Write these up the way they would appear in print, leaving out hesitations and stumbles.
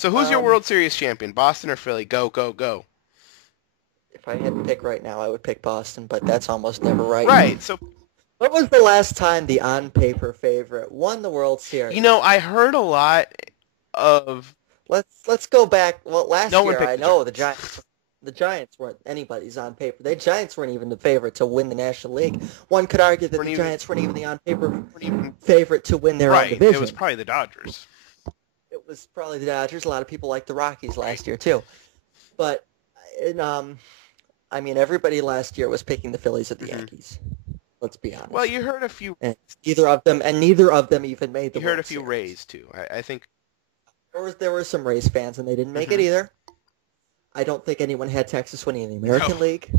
So who's your World Series champion? Boston or Philly? Go, go, go. If I had to pick right now, I would pick Boston, but that's almost never right. Right. So when was the last time the on-paper favorite won the World Series? I heard a lot of. Let's go back. Well, last No one year picked I the know Giants. the Giants weren't anybody's on paper. The Giants weren't even the favorite to win the National League. One could argue that the Giants weren't even the on-paper favorite to win their own division. Right. It was probably the Dodgers. It was probably the Dodgers. A lot of people liked the Rockies last year too, but I mean, everybody last year was picking the Phillies or the Yankees. Let's be honest. Well, you heard a few. And neither of them even made the. You heard a few Rays too. I think there were some Rays fans, and they didn't make it either. I don't think anyone had Texas winning the American League.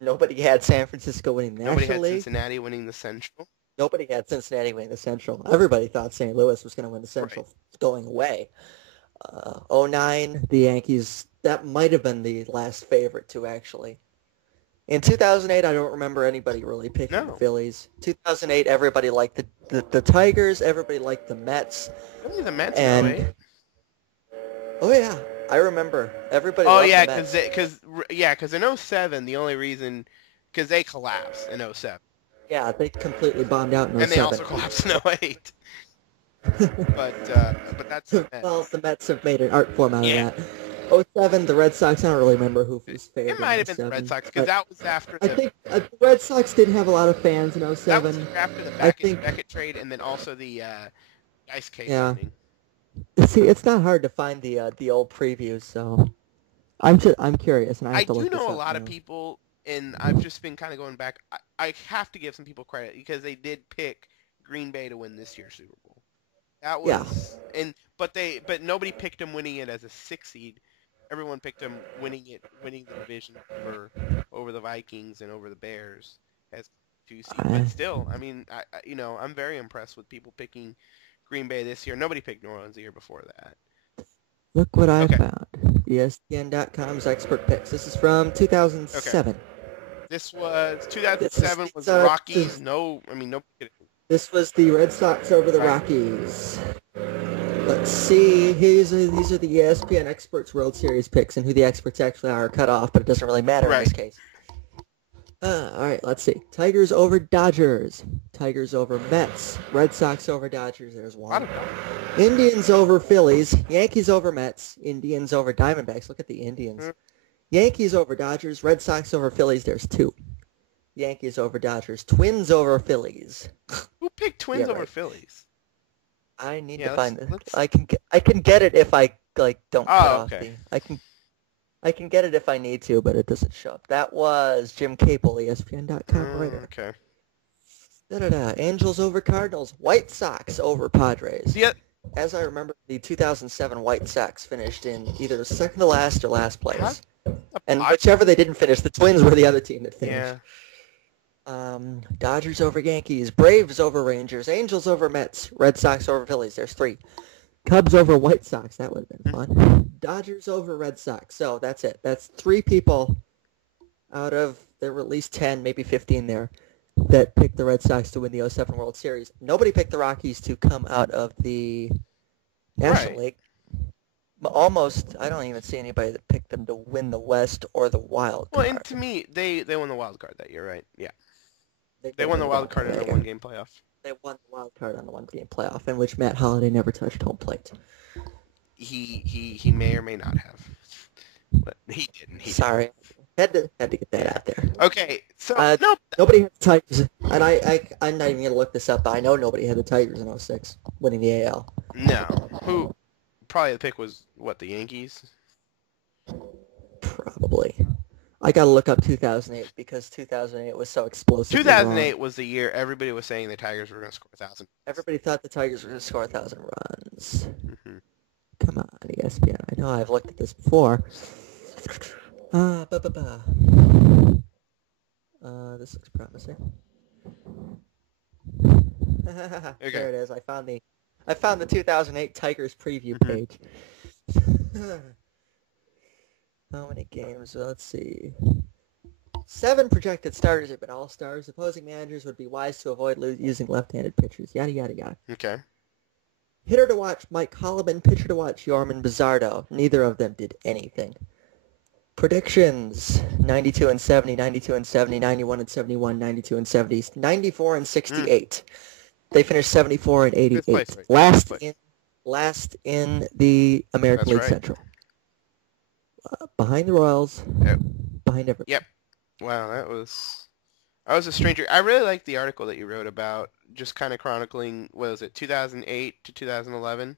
Nobody had San Francisco winning the National League. Nobody had Cincinnati winning the Central. Nobody had Cincinnati winning the Central. Everybody thought St. Louis was going to win the Central. Right. It's going away. 2009, the Yankees, that might have been the last favorite to actually. In 2008, I don't remember anybody really picking the Phillies. 2008, everybody liked the Tigers. Everybody liked the Mets. Really, the Mets? Oh, yeah. I remember. Everybody loved the Mets. Because in 2007, the only reason, because they collapsed in 2007. Yeah, they completely bombed out in 2007. And they also collapsed in 2008. but that's the Mets. Well, the Mets have made an art form out of that. 2007, the Red Sox, I don't really remember who was favored. It might have been the Red Sox, because that was after I think the Red Sox did have a lot of fans in 2007. That was after the Beckett trade, and then also the Ice Cake thing. See, it's not hard to find the old previews, so I'm curious, and I do know a lot of people, and I've just been kind of going back. I have to give some people credit because they did pick Green Bay to win this year's Super Bowl. That was but nobody picked them winning it as a 6 seed. Everyone picked them winning the division over the Vikings and over the Bears as 2 seed. But still, I mean, I'm very impressed with people picking Green Bay this year. Nobody picked New Orleans the year before that. Look what I found. ESPN.com's expert picks. This is from 2007. Okay. This was 2007 was the Rockies. No. This was the Red Sox over the Rockies. Let's see. These are the ESPN experts World Series picks, and who the experts actually are cut off, but it doesn't really matter in this case. All right, let's see. Tigers over Dodgers. Tigers over Mets. Red Sox over Dodgers. There's one. Indians over Phillies. Yankees over Mets. Indians over Diamondbacks. Look at the Indians. Yankees over Dodgers. Red Sox over Phillies. There's 2. Yankees over Dodgers. Twins over Phillies. Who picked Twins over Phillies? I need to find it. I can get it if I don't cut off the. I can get it if I need to, but it doesn't show up. That was Jim Capel, ESPN.com writer. Okay. Angels over Cardinals. White Sox over Padres. Yep. As I remember, the 2007 White Sox finished in either second to last or last place. And whichever they didn't finish, the Twins were the other team that finished. Yeah. Dodgers over Yankees. Braves over Rangers. Angels over Mets. Red Sox over Phillies. There's 3. Cubs over White Sox. That would have been fun. Dodgers over Red Sox. So that's it. That's 3 people out of, there were at least 10, maybe 15 there, that picked the Red Sox to win the 2007 World Series. Nobody picked the Rockies to come out of the National League. Almost, I don't even see anybody that picked them to win the West or the wild card. Well, and to me, they won the wild card that year, right? Yeah. They won the wild card in a 1-game playoff. They won the wild card on the 1-game playoff, in which Matt Holliday never touched home plate. He may or may not have, but he didn't. Sorry, had to get that out there. Okay, so nobody had the Tigers, and I'm not even gonna look this up. But I know nobody had the Tigers in 2006 winning the AL. No, who? Probably the pick was the Yankees. Probably. I gotta look up 2008 because 2008 was so explosive. 2008 was the year everybody was saying the Tigers were going to score 1,000. Everybody thought the Tigers were going to score 1,000 runs. Mm-hmm. Come on, ESPN. I know I've looked at this before. This looks promising. Okay. There it is. I found the 2008 Tigers preview page. How many games? Let's see. 7 projected starters have been all-stars. Opposing managers would be wise to avoid using left-handed pitchers. Yada, yada, yada. Okay. Hitter to watch, Mike Holloman. Pitcher to watch, Yorman Bizzardo. Neither of them did anything. Predictions: 92 and 70, 92 and 70, 91 and 71, 92 and 70, 94 and 68. They finished 74 and 88. Place, right? Last in the American League Central. Behind the Royals. Yep. Behind everyone. Yep. Wow, that was a stranger. I really liked the article that you wrote about just kind of chronicling, what was it, 2008 to 2011?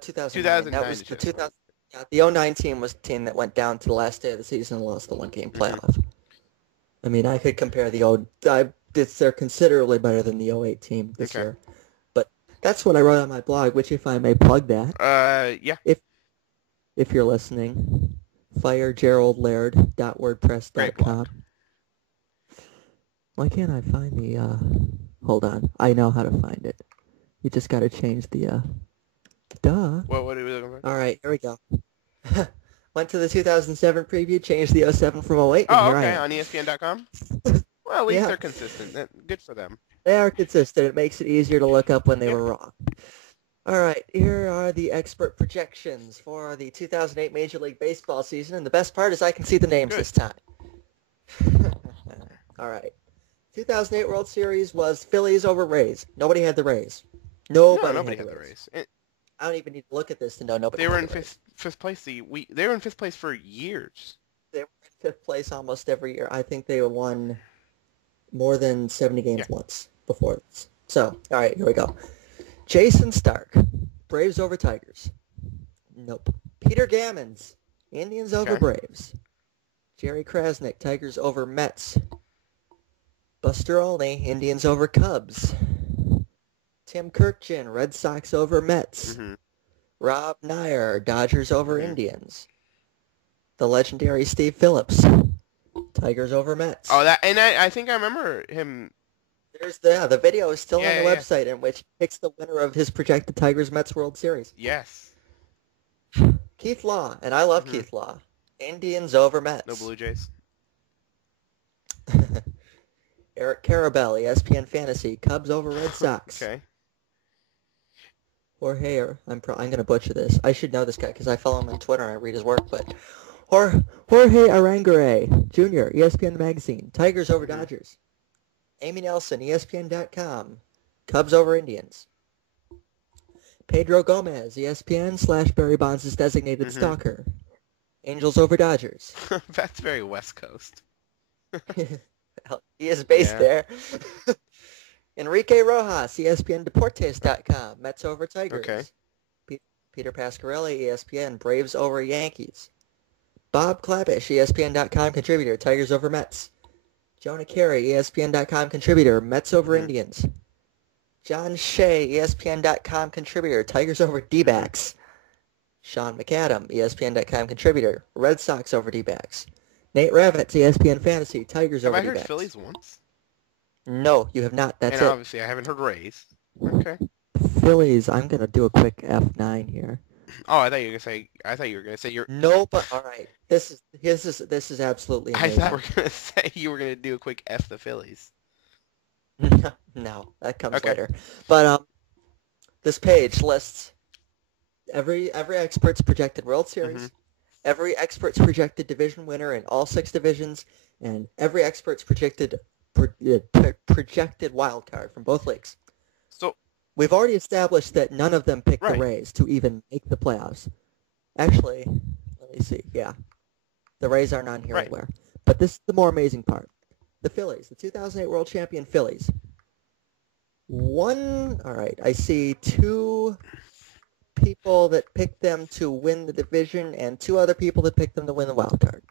2009. That was the 2000. Yeah, the 09 team was the team that went down to the last day of the season and lost the one-game playoff. Mm-hmm. I mean, I could compare they're considerably better than the 08 team this year. But that's what I wrote on my blog, which, if I may plug that. Yeah. If you're listening, firegeraldlaird.wordpress.com. Why can't I find the, hold on. I know how to find it. You just got to change the, duh. What are we looking for? All right, here we go. Went to the 2007 preview, changed the 07 from 08. Oh, okay, on ESPN.com? Well, at least they're consistent. Good for them. They are consistent. It makes it easier to look up when they were wrong. All right, here are the expert projections for the 2008 Major League Baseball season, and the best part is I can see the names this time. All right. 2008 World Series was Phillies over Rays. Nobody had the Rays. Nobody had the Rays. I don't even need to look at this to know nobody. They were in fifth place. They were in fifth place for years. They were in fifth place almost every year. I think they won more than 70 games once before this. So, all right, here we go. Jason Stark, Braves over Tigers. Nope. Peter Gammons, Indians over Braves. Jerry Krasnick, Tigers over Mets. Buster Olney, Indians over Cubs. Tim Kirkjian, Red Sox over Mets. Mm-hmm. Rob Nair, Dodgers over Indians. The legendary Steve Phillips, Tigers over Mets. Oh, I think I remember him. There's the video is still on the website in which he picks the winner of his projected Tigers-Mets World Series. Yes. Keith Law, and I love Keith Law. Indians over Mets. No Blue Jays. Eric Carabell, ESPN Fantasy, Cubs over Red Sox. Okay. Jorge, I'm going to butcher this. I should know this guy because I follow him on Twitter and I read his work, but Jorge Arangare Jr., ESPN Magazine, Tigers over Dodgers. Amy Nelson, ESPN.com, Cubs over Indians. Pedro Gomez, ESPN / Barry Bonds' designated stalker. Angels over Dodgers. That's very West Coast. He is based there. Enrique Rojas, ESPN Deportes.com, Mets over Tigers. Okay. Peter Pasquarelli, ESPN, Braves over Yankees. Bob Klapisch, ESPN.com contributor, Tigers over Mets. Jonah Carey, ESPN.com contributor, Mets over Indians. John Shea, ESPN.com contributor, Tigers over D-backs. Sean McAdam, ESPN.com contributor, Red Sox over D-backs. Nate Ravitz, ESPN Fantasy, Tigers over D-backs. Have I heard Phillies once? No, you have not. That's it. And obviously I haven't heard Rays. Okay. Phillies, I'm going to do a quick F9 here. Oh, I thought you were going to say you're... No, but all right. This is absolutely amazing. I thought we were going to say you were going to do a quick F the Phillies. No, that comes later. But this page lists every expert's projected World Series, every expert's projected division winner in all 6 divisions, and every expert's projected wild card from both leagues. So we've already established that none of them picked the Rays to even make the playoffs. Actually, let me see. Yeah, the Rays aren't on here anywhere. But this is the more amazing part. The Phillies, the 2008 World Champion Phillies. I see 2 people that picked them to win the division and 2 other people that picked them to win the wild card.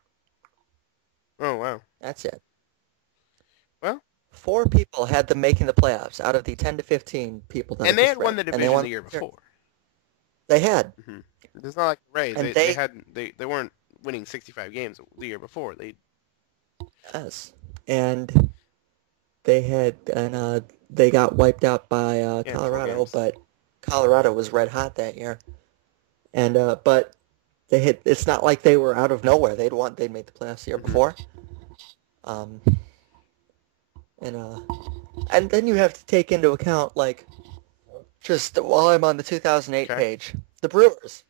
Oh, wow. That's it. Well, 4 people had them making the playoffs out of the 10 to 15 people. And they had won the division the year before. They had. Mm-hmm. It's not like the Rays. And they weren't winning 65 games the year before. Yes. And they got wiped out by Colorado, but Colorado was red hot that year. And but it's not like they were out of nowhere. They'd made the playoffs the year before. And then you have to take into account just while I'm on the 2008 page, the Brewers,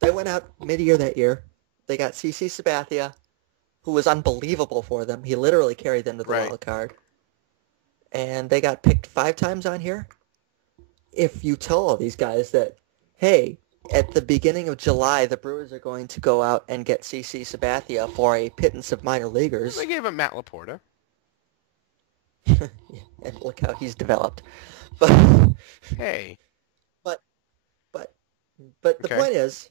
they went out mid-year that year. They got CC Sabathia, who was unbelievable for them. He literally carried them to the wild card. And they got picked 5 times on here. If you tell all these guys that, hey, at the beginning of July, the Brewers are going to go out and get CC Sabathia for a pittance of minor leaguers. They gave him Matt Laporta. And look how he's developed. But hey. But the point is,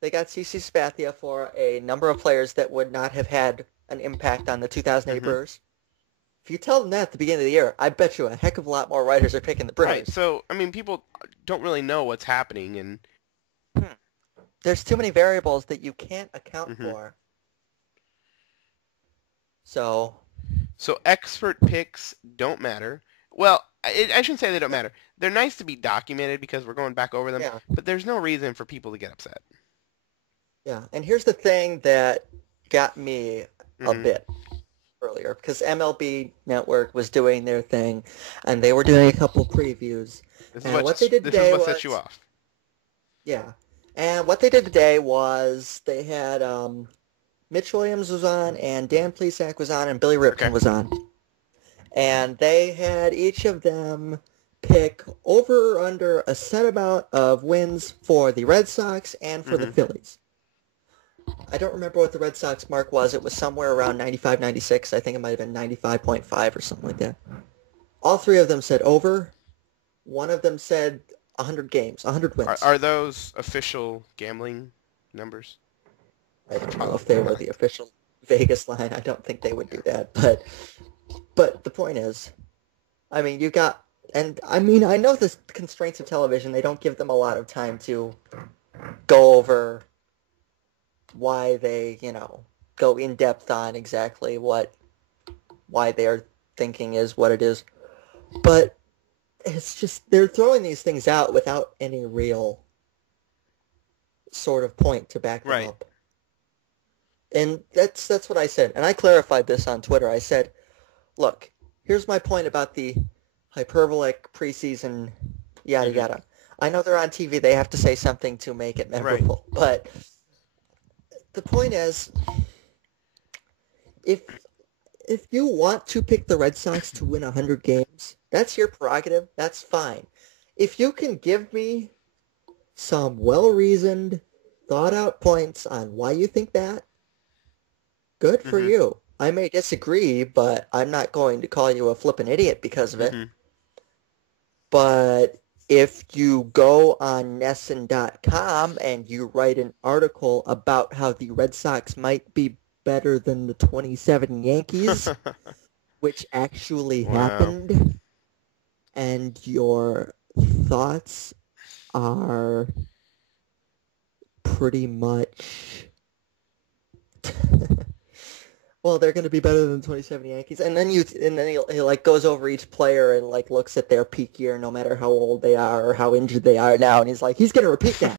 they got CC Sabathia for a number of players that would not have had an impact on the 2008 Brewers. If you tell them that at the beginning of the year, I bet you a heck of a lot more writers are picking the Brewers. Right, so, I mean, people don't really know what's happening, and there's too many variables that you can't account for. So expert picks don't matter. Well, I shouldn't say they don't matter. They're nice to be documented because we're going back over them, but there's no reason for people to get upset. Yeah, and here's the thing that got me a bit earlier, because MLB Network was doing their thing, and they were doing a couple previews. What they did today was set you off. Yeah, and what they did today was they had Mitch Williams was on, and Dan Plesac was on, and Billy Ripken was on. And they had each of them pick over or under a set amount of wins for the Red Sox and for the Phillies. I don't remember what the Red Sox mark was. It was somewhere around 95, 96. I think it might have been 95.5 or something like that. All 3 of them said over. One of them said 100 games, 100 wins. Are those official gambling numbers? I don't know if they were the official Vegas line. I don't think they would do that. But the point is, I mean, you got... And, I mean, I know the constraints of television, they don't give them a lot of time to go over why they, go in depth on exactly why their thinking is what it is. But it's just, they're throwing these things out without any real sort of point to back them up. And that's what I said. And I clarified this on Twitter. I said, look, here's my point about the hyperbolic preseason yada yada. I know they're on TV. They have to say something to make it memorable. But the point is, if you want to pick the Red Sox to win 100 games, that's your prerogative. That's fine. If you can give me some well-reasoned, thought-out points on why you think that, good for you. I may disagree, but I'm not going to call you a flippin' idiot because of it. But if you go on Nesson.com and you write an article about how the Red Sox might be better than the 27 Yankees, which actually happened, and your thoughts are pretty much... well, they're going to be better than 27 Yankees. And then he like goes over each player and like looks at their peak year, no matter how old they are or how injured they are now, and he's like, he's going to repeat that.